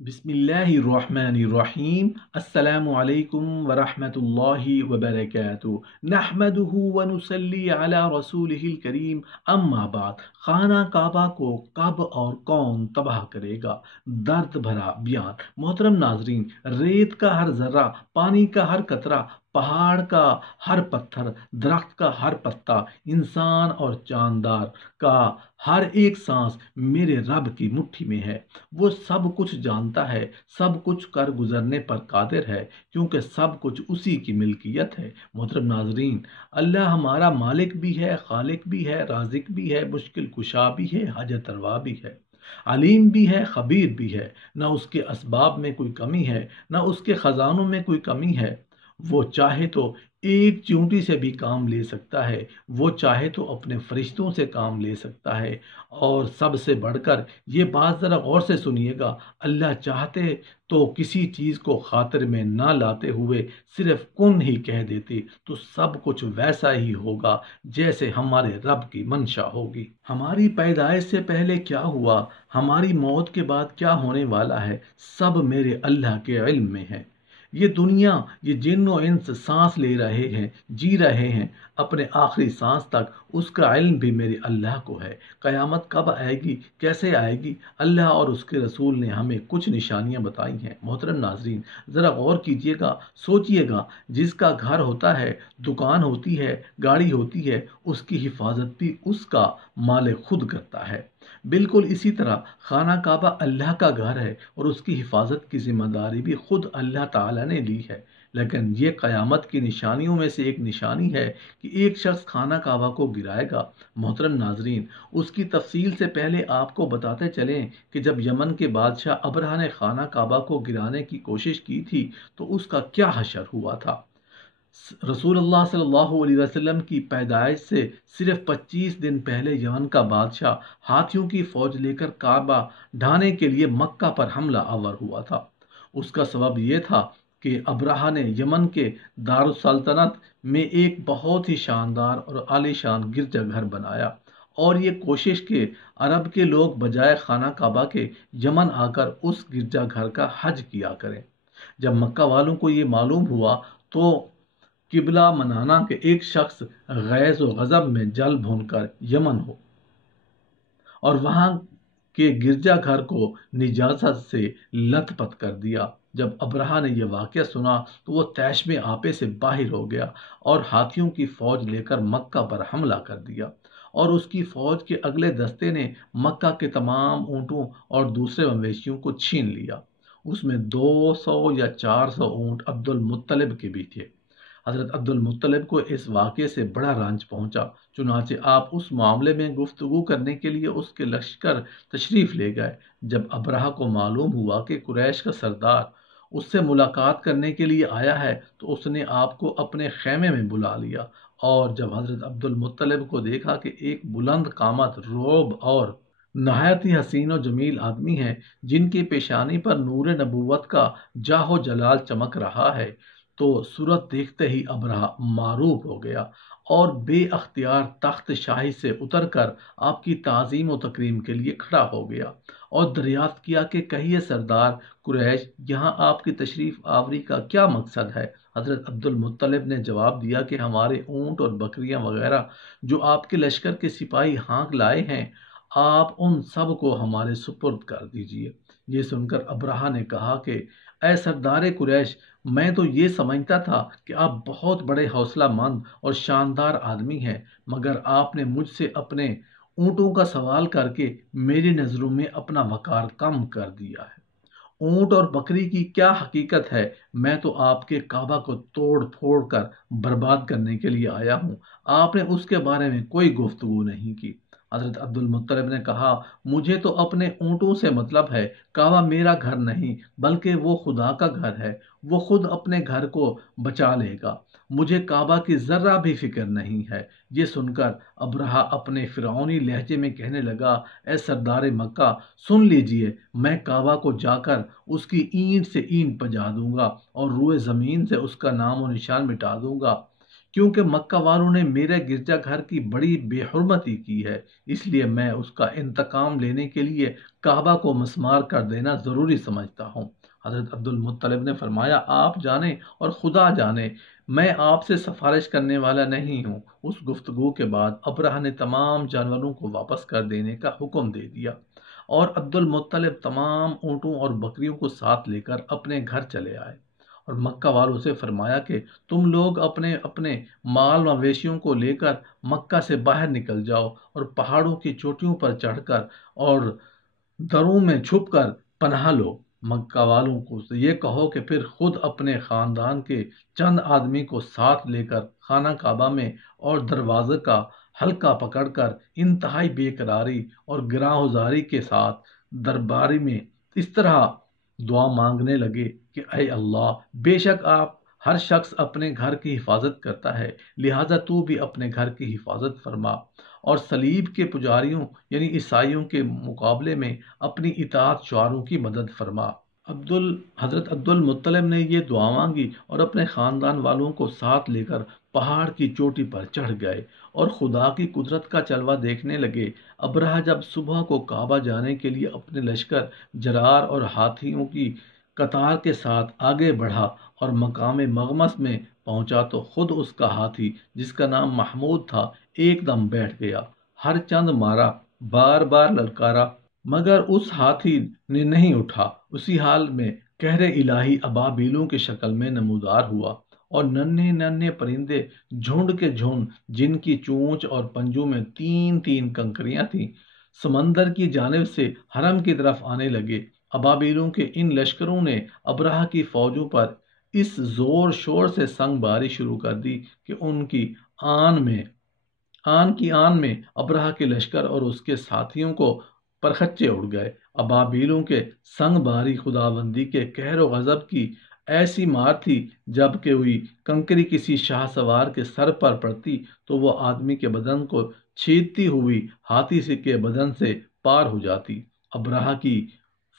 बिस्मिल्लाहिर्रहमानिर्रहीम। अस्सलामु अलैकुम वरहमतुल्लाहि वबरकातुहू। नहमदुहु व नुसल्ली अला रसूलिहिल करीम। अम्मा बाद। खाना काबा को कब और कौन तबाह करेगा? दर्द भरा बयान। मोहतरम नाजरीन, रेत का हर जर्रा, पानी का हर कतरा, पहाड़ का हर पत्थर, दरख्त का हर पत्ता, इंसान और जानदार का हर एक सांस मेरे रब की मुट्ठी में है। वो सब कुछ जानता है, सब कुछ कर गुजरने पर कादिर है, क्योंकि सब कुछ उसी की मिल्कियत है। मोहतरम नाजरीन, अल्लाह हमारा मालिक भी है, खालिक भी है, राजिक भी है, मुश्किल कुशा भी है, हाजत रवा भी है, अलीम भी है, खबीर भी है। न उसके असबाब में कोई कमी है, न उसके खजानों में कोई कमी है। वो चाहे तो एक चींटी से भी काम ले सकता है, वो चाहे तो अपने फरिश्तों से काम ले सकता है। और सबसे बढ़कर ये बात ज़रा गौर से सुनिएगा, अल्लाह चाहते तो किसी चीज़ को खातिर में ना लाते हुए सिर्फ कुन ही कह देते तो सब कुछ वैसा ही होगा जैसे हमारे रब की मंशा होगी। हमारी पैदाइश से पहले क्या हुआ, हमारी मौत के बाद क्या होने वाला है, सब मेरे अल्लाह के इल्म में है। ये दुनिया, ये जिन्न और इंस सांस ले रहे हैं, जी रहे हैं, अपने आखिरी सांस तक, उसका इल्म भी मेरे अल्लाह को है। क़यामत कब आएगी, कैसे आएगी, अल्लाह और उसके रसूल ने हमें कुछ निशानियां बताई हैं। मोहतरम नाजरीन, ज़रा गौर कीजिएगा, सोचिएगा, जिसका घर होता है, दुकान होती है, गाड़ी होती है, उसकी हिफाजत भी उसका मालिक खुद करता है। बिल्कुल इसी तरह खाना काबा अल्लाह का घर है और उसकी हिफाजत की जिम्मेदारी भी खुद अल्लाह ताला ने ली है। लेकिन ये क़यामत की निशानियों में से एक निशानी है कि एक शख्स खाना काबा को गिराएगा। मोहतरम नाजरीन, उसकी तफसील से पहले आपको बताते चलें कि जब यमन के बादशाह अबरहा ने खाना काबा को गिराने की कोशिश की थी तो उसका क्या हशर हुआ था। रसूलुल्लाह सल्लल्लाहु अलैहि वसल्लम की पैदाइश से सिर्फ 25 दिन पहले यमन का बादशाह हाथियों की फौज लेकर काबा ढाने के लिए मक्का पर हमला आवर हुआ था। उसका सबब यह था कि अबरहा ने यमन के दारुस्सल्तनत में एक बहुत ही शानदार और आलीशान गिरजाघर बनाया और ये कोशिश कि अरब के लोग बजाय खाना काबा के यमन आकर उस गिरजाघर का हज किया करें। जब मक्का वालों को ये मालूम हुआ तो किबला मनाना के एक शख्स गैज़ व गज़ब में जल भूनकर यमन हो और वहां के गिरजाघर को निजाजत से लथपथ कर दिया। जब अबरहा ने यह वाक़या सुना तो वो तैश में आपे से बाहर हो गया और हाथियों की फौज लेकर मक्का पर हमला कर दिया और उसकी फौज के अगले दस्ते ने मक्का के तमाम ऊँटों और दूसरे मवेशियों को छीन लिया। उसमें 200 या 400 ऊँट अब्दुल मुत्तलिब के भी थे। हज़रत अब्दुल मुत्तलिब को इस वाक़े से बड़ा रंज पहुंचा, चुनाचे आप उस मामले में गुफ्तगू करने के लिए उसके लश्कर तशरीफ़ ले गए। जब अबरहा को मालूम हुआ कि कुरैश का सरदार उससे मुलाकात करने के लिए आया है तो उसने आपको अपने खेमे में बुला लिया और जब हज़रत अब्दुल मुत्तलिब को देखा कि एक बुलंद कामत, रोब और नहायत ही हसीन और जमील आदमी है जिनकी पेशानी पर नूर नबूवत का जाहो जलाल चमक रहा है, तो सूरत देखते ही अबरहा मारूफ हो गया और बेअख्तियार तख्त शाही से उतरकर आपकी ताज़ीम व तकरीम के लिए खड़ा हो गया और दरियाफ्त किया कि कहिए सरदार कुरैश, यहाँ आपकी तशरीफ़ आवरी का क्या मकसद है। हज़रत अब्दुल मुत्तलिब ने जवाब दिया कि हमारे ऊँट और बकरियाँ वगैरह जो आपके लश्कर के सिपाही हाँक लाए हैं, आप उन सब को हमारे सुपुर्द कर दीजिए। ये सुनकर अबरहा ने कहा कि ऐ सरदार कुरैश, मैं तो ये समझता था कि आप बहुत बड़े हौसलामंद और शानदार आदमी हैं, मगर आपने मुझसे अपने ऊँटों का सवाल करके मेरी नज़रों में अपना वक़ार कम कर दिया है। ऊँट और बकरी की क्या हकीकत है, मैं तो आपके काबा को तोड़ फोड़ कर बर्बाद करने के लिए आया हूँ। आपने उसके बारे में कोई गुफ्तगू नहीं की। हज़रत अब्दुल मुत्तलिब ने कहा, मुझे तो अपने ऊँटों से मतलब है। काबा मेरा घर नहीं बल्कि वो खुदा का घर है, वो खुद अपने घर को बचा लेगा। मुझे काबा की ज़र्रा भी फिक्र नहीं है। ये सुनकर अबरहा अपने फिरौनी लहजे में कहने लगा, ए सरदार मक्का, सुन लीजिए, मैं काबा को जाकर उसकी ईंट से ईंट बजा दूंगा और रूए ज़मीन से उसका नाम और निशान मिटा दूंगा। کیونکہ مکہ والوں نے میرے گرجا گھر کی بڑی بے حرمتی کی ہے، اس لیے میں اس کا انتقام لینے کے لیے کعبہ کو مسمار کر دینا ضروری سمجھتا ہوں۔ حضرت عبد المطلب نے فرمایا، آپ جانیں اور خدا جانے، میں آپ سے سفارش کرنے والا نہیں ہوں۔ اس گفتگو کے بعد ابرہہ نے تمام جانوروں کو واپس کر دینے کا حکم دے دیا اور عبد المطلب تمام اونٹوں اور بکریوں کو ساتھ لے کر اپنے گھر چلے آئے اور مکہ والوں سے فرمایا کہ تم لوگ اپنے اپنے مال مویشیوں کو لے کر مکہ سے باہر نکل جاؤ اور پہاڑوں کی چوٹیوں پر چڑھ کر اور دروں میں چھپ کر پناہ لو۔ مکہ والوں کو یہ کہو کہ پھر خود اپنے خاندان کے چند آدمی کو ساتھ لے کر خانہ کعبہ میں اور دروازے کا حلقہ پکڑ کر انتہائی بے قراری اور گراں کے ساتھ درباری میں اس طرح دعا مانگنے لگے کہ اے اللہ، بے شک آپ ہر شخص اپنے گھر کی حفاظت کرتا ہے، لہذا تو بھی اپنے گھر کی حفاظت فرما اور صلیب کے پجاریوں یعنی عیسائیوں کے مقابلے میں اپنی اطاعت شعاروں کی مدد فرما۔ حضرت عبد المطلب نے یہ دعا مانگی اور اپنے خاندان والوں کو ساتھ لے کر پہاڑ کی چوٹی پر چڑھ گئے اور خدا کی قدرت کا جلوہ دیکھنے لگے۔ ابرہہ جب صبح کو کعبہ جانے کے لیے اپنے لشکر جرار اور ہاتھیوں کی قطار کے ساتھ آگے بڑھا اور مقام مغمس میں پہنچا تو خود اس کا ہاتھی جس کا نام محمود تھا ایک دم بیٹھ گیا، ہر چند مارا، بار بار للکارا، مگر اس ہاتھی نے نہیں اٹھا۔ اسی حال میں قہر الہی ابابیلوں کی شکل میں نمودار ہوا اور ننھے ننھے پرندے جھنڈ کے جھنڈ جن کی چونچ اور پنجوں میں تین تین کنکریاں تھیں سمندر کی جانب سے حرم کی طرف آنے لگے۔ ابابیلوں کے ان لشکروں نے ابرہہ کی فوجوں پر اس زور شور سے سنگ باری شروع کر دی کہ ان کی آن میں ابرہہ کے لشکر اور اس کے ساتھیوں کو پرخچے اڑ گئے۔ ابابیلوں کے سنگ باری خداوندی کے قہر و غضب کی ایسی مار تھی، جب کہ ہوئی کنکری کسی شاہ سوار کے سر پر پڑتی تو وہ آدمی کے بدن کو چھیدتی ہوئی ہاتھی سے کے بدن سے پار ہو جاتی۔ ابرہہ کی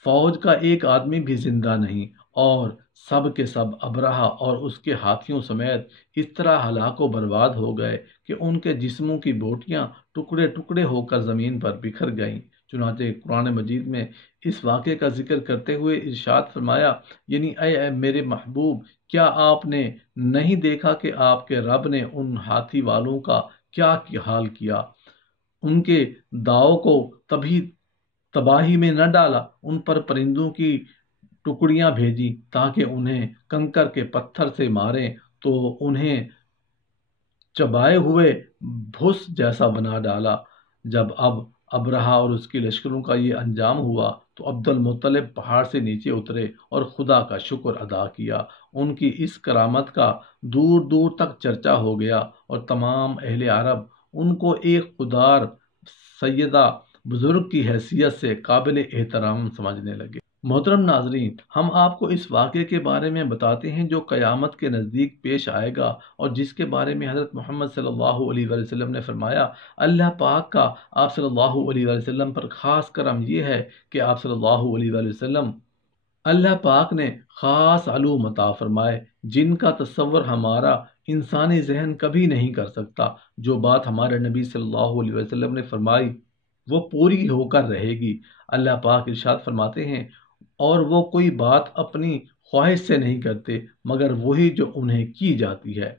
فوج کا ایک آدمی بھی زندہ نہیں اور سب کے سب ابرہہ اور اس کے ہاتھیوں سمیت اس طرح ہلاک و برباد ہو گئے کہ ان کے جسموں کی بوٹیاں ٹکڑے ٹکڑے ہو کر زمین پر بکھر گئیں۔ چنانچہ قرآن مجید میں اس واقعے کا ذکر کرتے ہوئے ارشاد فرمایا، یعنی اے میرے محبوب، کیا آپ نے نہیں دیکھا کہ آپ کے رب نے ان ہاتھی والوں کا کیا حال کیا؟ ان کے داؤ کو تباہی میں نہ ڈالا، ان پر پرندوں کی ٹکڑیاں بھیجی تاکہ انہیں کنکر کے پتھر سے ماریں تو انہیں چبائے ہوئے بھس جیسا بنا ڈالا۔ جب ابرہہ اور اس کے لشکروں کا یہ انجام ہوا تو عبد المطلب پہاڑ سے نیچے اترے اور خدا کا شکر ادا کیا۔ ان کی اس کرامت کا دور دور تک چرچا ہو گیا اور تمام اہل عرب ان کو ایک خوددار سیدہ بزرگ کی حیثیت سے قابل احترام سمجھنے لگے۔ محترم ناظرین، ہم آپ کو اس واقعے کے بارے میں بتاتے ہیں جو قیامت کے نزدیک پیش آئے گا اور جس کے بارے میں حضرت محمد صلی اللہ علیہ وآلہ وسلم نے فرمایا، اللہ پاک کا آپ صلی اللہ علیہ وآلہ وسلم پر خاص کرم یہ ہے کہ آپ صلی اللہ علیہ وآلہ وسلم اللہ پاک نے خاص علوم عطا فرمائے جن کا تصور ہمارا انسانی ذہن کبھی نہیں کر سکتا۔ جو بات ہمارے نبی صلی اللہ علیہ وسلم نے فرمائی وہ پوری ہو کر رہے گی۔ اللہ پاک ارشاد فرماتے ہیں، اور وہ کوئی بات اپنی خواہش سے نہیں کرتے مگر وہی جو انہیں کی جاتی ہے۔